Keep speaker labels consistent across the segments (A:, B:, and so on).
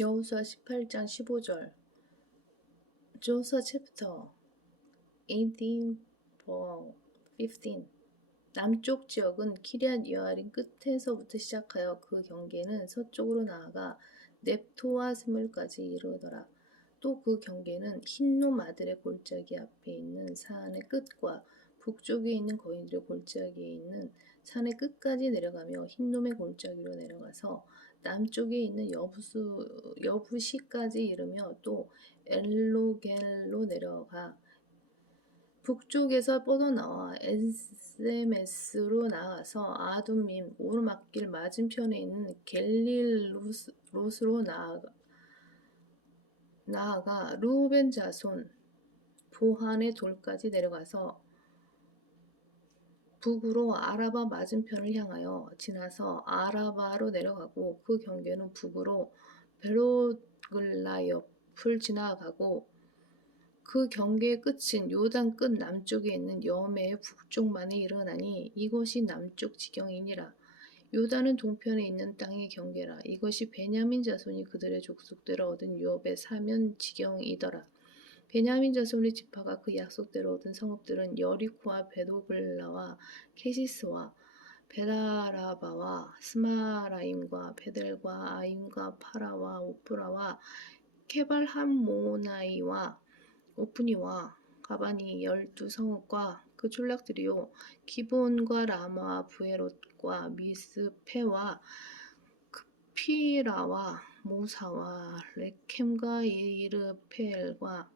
A: 여호수아 18장 15절 조서 챕터 18 15 남쪽 지역은 키리앗 여아린 끝에서부터 시작하여 그 경계는 서쪽으로 나아가 넵토와 스물까지 이르더라. 또 그 경계는 흰놈 아들의 골짜기 앞에 있는 산의 끝과 북쪽에 있는 거인들의 골짜기에 있는 산의 끝까지 내려가며 흰놈의 골짜기로 내려가서 남쪽에 있는 여부수, 여부시까지 이르며 또 엘로겔로 내려가 북쪽에서 뻗어나와 에스메스로 나아가서 아둠밈 오르막길 맞은편에 있는 갤릴롯으로 나아가, 나아가 루벤 자손 보한의 돌까지 내려가서 북으로 아라바 맞은편을 향하여 지나서 아라바로 내려가고 그 경계는 북으로 베로글라 옆을 지나가고 그 경계의 끝은 요단 끝 남쪽에 있는 여매의 북쪽만에 이르나니 이것이 남쪽 지경이니라. 요단은 동편에 있는 땅의 경계라. 이것이 베냐민 자손이 그들의 족속대로 얻은 유업의 사면 지경이더라. 베냐민 자손의 지파가 그 약속대로 얻은 성읍들은 여리코와 베도글라와 케시스와 베다라바와 스마라임과 베델과 아임과 파라와 오프라와 케발함모나이와 오프니와 가바니 열두 성읍과 그 촌락들이요. 기본과 라마 부에롯과 미스페와 크피라와 모사와 레켐과 이르페엘과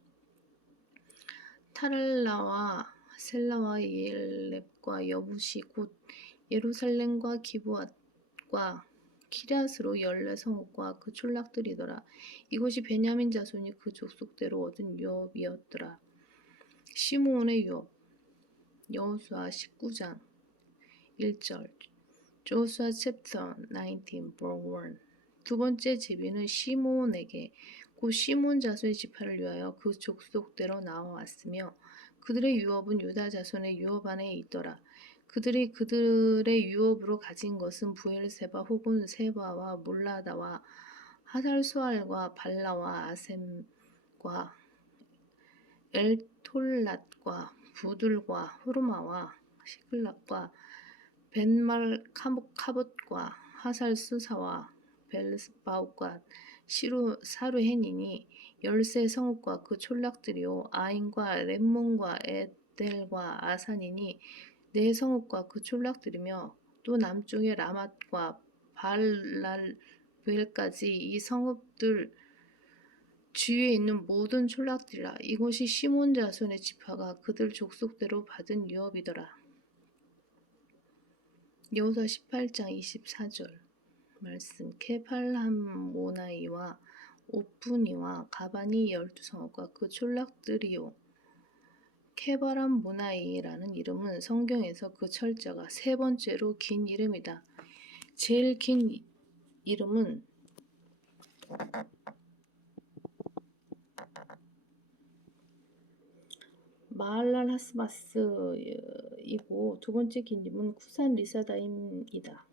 A: 타랄라와 셀라와 이엘렙과 여부시 곧 예루살렘과 기부앗과 키랴스로 열네 성읍과 그 촌락들이더라. 이것이 베냐민 자손이 그 족속대로 얻은 유업이었더라. 시므온의 유업 여호수아 19장 1절 조수아 챕터 19 verse 1. 두 번째 제비는 시므온에게 곧 시몬 자손의 지파를 위하여 그 족속대로 나와왔으며 그들의 유업은 유다 자손의 유업 안에 있더라. 그들이 그들의 유업으로 가진 것은 부엘세바 혹은 세바와 몰라다와 하달수알과 발라와 아셈과 엘톨랏과 부들과 호르마와 시글락과 벤말 카봇과 하살수사와 벨스바웃과 시루 사루헤니니 열세 성읍과 그 촌락들이요 아인과 렘몬과 에델과 아산이니 네 성읍과 그 촌락들이며 또 남쪽의 라맛과 발랄벨까지 이 성읍들 주위에 있는 모든 촌락들이라 이곳이 시몬 자손의 지파가 그들 족속대로 받은 유업이더라. 여호수아 18장 24절 말씀 케팔함모나이와 오프니와 가바니 열두 성읍과 그 촌락들이요 케바람 모나이라는 이름은 성경에서 그 철자가 세 번째로 긴 이름이다. 제일 긴 이름은 마알랄 하스바스이고 두 번째 긴 이름은 쿠산 리사다임이다.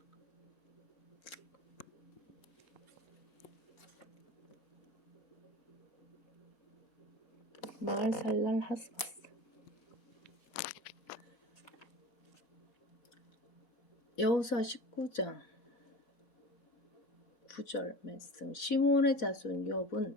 A: 마알살랄 하스바스 여호수아 19장 9절 말씀. 시몬의 자손 욥은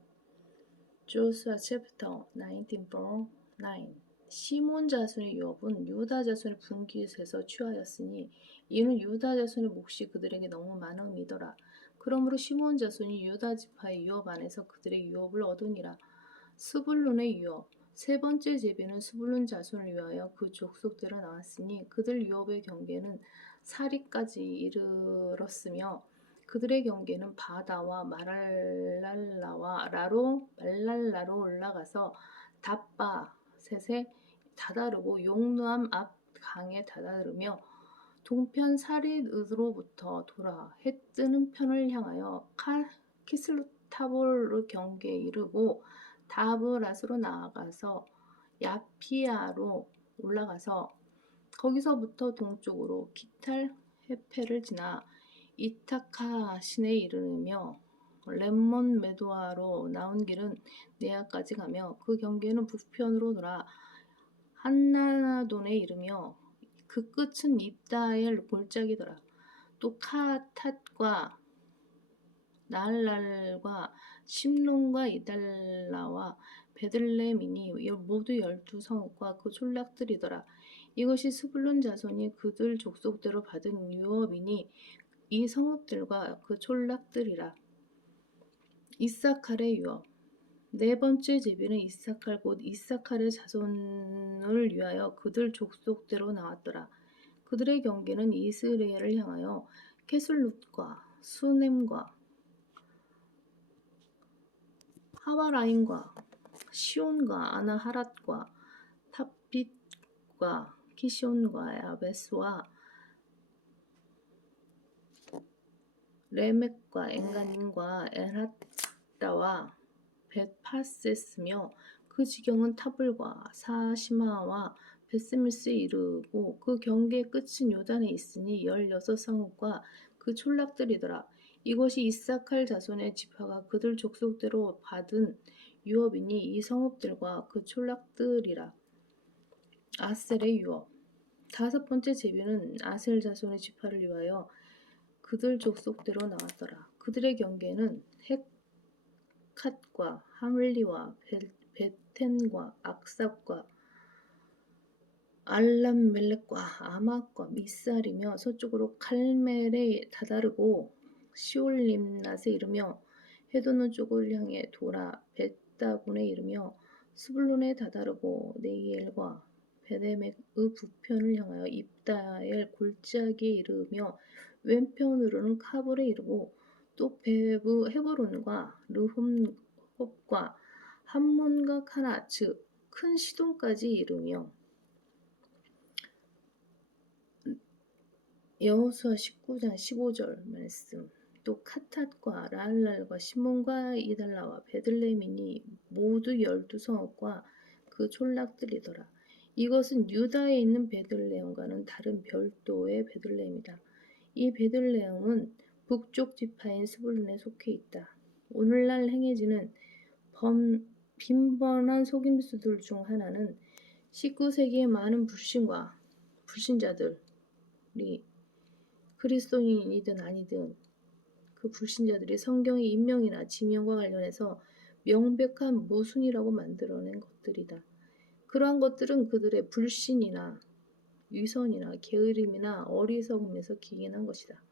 A: 조수아 챕터 19 verse 9 시몬 자손의 욥은 유다 자손의 분깃에서 취하였으니 이는 유다 자손의 몫이 그들에게 너무 많음이더라. 그러므로 시몬 자손이 유다 지파의 유업 안에서 그들의 유업을 얻으니라 스불론의 유업 세 번째 제비는 스불론 자손을 위하여 그 족속대로 나왔으니 그들 유업의 경계는 사리까지 이르렀으며 그들의 경계는 바다와 마랄랄라와 라로 말랄라로 올라가서 답바 셋에 다다르고 용누암 앞 강에 다다르며 동편 사릿으로부터 돌아 해 뜨는 편을 향하여 카 키슬루타볼 경계에 이르고 다브라스로 나아가서 야피아로 올라가서 거기서부터 동쪽으로 기탈 헤페를 지나 이타카신에 이르며 렘몬 메도아로 나온 길은 네아까지 가며 그 경계는 북편으로 돌아 한나돈에 이르며 그 끝은 입다엘 골짜기더라. 또 카탓과 나할랄과 심론과 이달라와 베들레헴이니 모두 열두 성읍과 그 촌락들이더라. 이것이 스불론 자손이 그들 족속대로 받은 유업이니 이 성읍들과 그 촌락들이라. 이사칼의 유업 네 번째 제비는 이사칼 곧 이사칼의 자손을 위하여 그들 족속대로 나왔더라. 그들의 경계는 이스라엘을 향하여 케술룻과 수넴과 하와라임과 시온과 아나하랏과 탑빗과 키시온과 야베스와 레멕과 엔간과 엘핫다와 벳파세스며 그 지경은 타블과 사시마와 베스미스에 이르고 그 경계의 끝은 요단에 있으니 열여섯 성읍과 그 촌락들이더라. 이것이 이사칼 자손의 지파가 그들 족속대로 받은 유업이니 이 성읍들과 그 촌락들이라. 아셀의 유업 다섯 번째 제비는 아셀 자손의 지파를 위하여 그들 족속대로 나왔더라. 그들의 경계는 헷캇과 하물리와 벳- 베텐과 악삽과 알람멜렉과 아막과 미살이며 서쪽으로 칼멜에 다다르고 시올림낫에 이르며 헤도는 쪽을 향해 돌아 벳다군에 이르며 스불론에 다다르고 네이엘과 베데맥의 북편을 향하여 입다엘 골짜기에 이르며 왼편으로는 카볼에 이르고 또 베브 헤브론과 르홈홉과 함몬과 카나 즉큰 시돈까지 이르며 여호수아 19장 15절 말씀 또 카탓과 라알랄과 시몬과 이달라와 베들레헴이니 모두 열두 성읍과 그 촌락들이더라. 이것은 유다에 있는 베들레헴과는 다른 별도의 베들레헴이다. 이 베들레헴은 북쪽 지파인 스불론에 속해 있다. 오늘날 행해지는 범, 빈번한 속임수들 중 하나는 19세기의 많은 불신과 불신자들이 그리스도인이든 아니든 그 불신자들이 성경의 인명이나 지명과 관련해서 명백한 모순이라고 만들어낸 것들이다. 그러한 것들은 그들의 불신이나 위선이나 게으름이나 어리석음에서 기인한 것이다.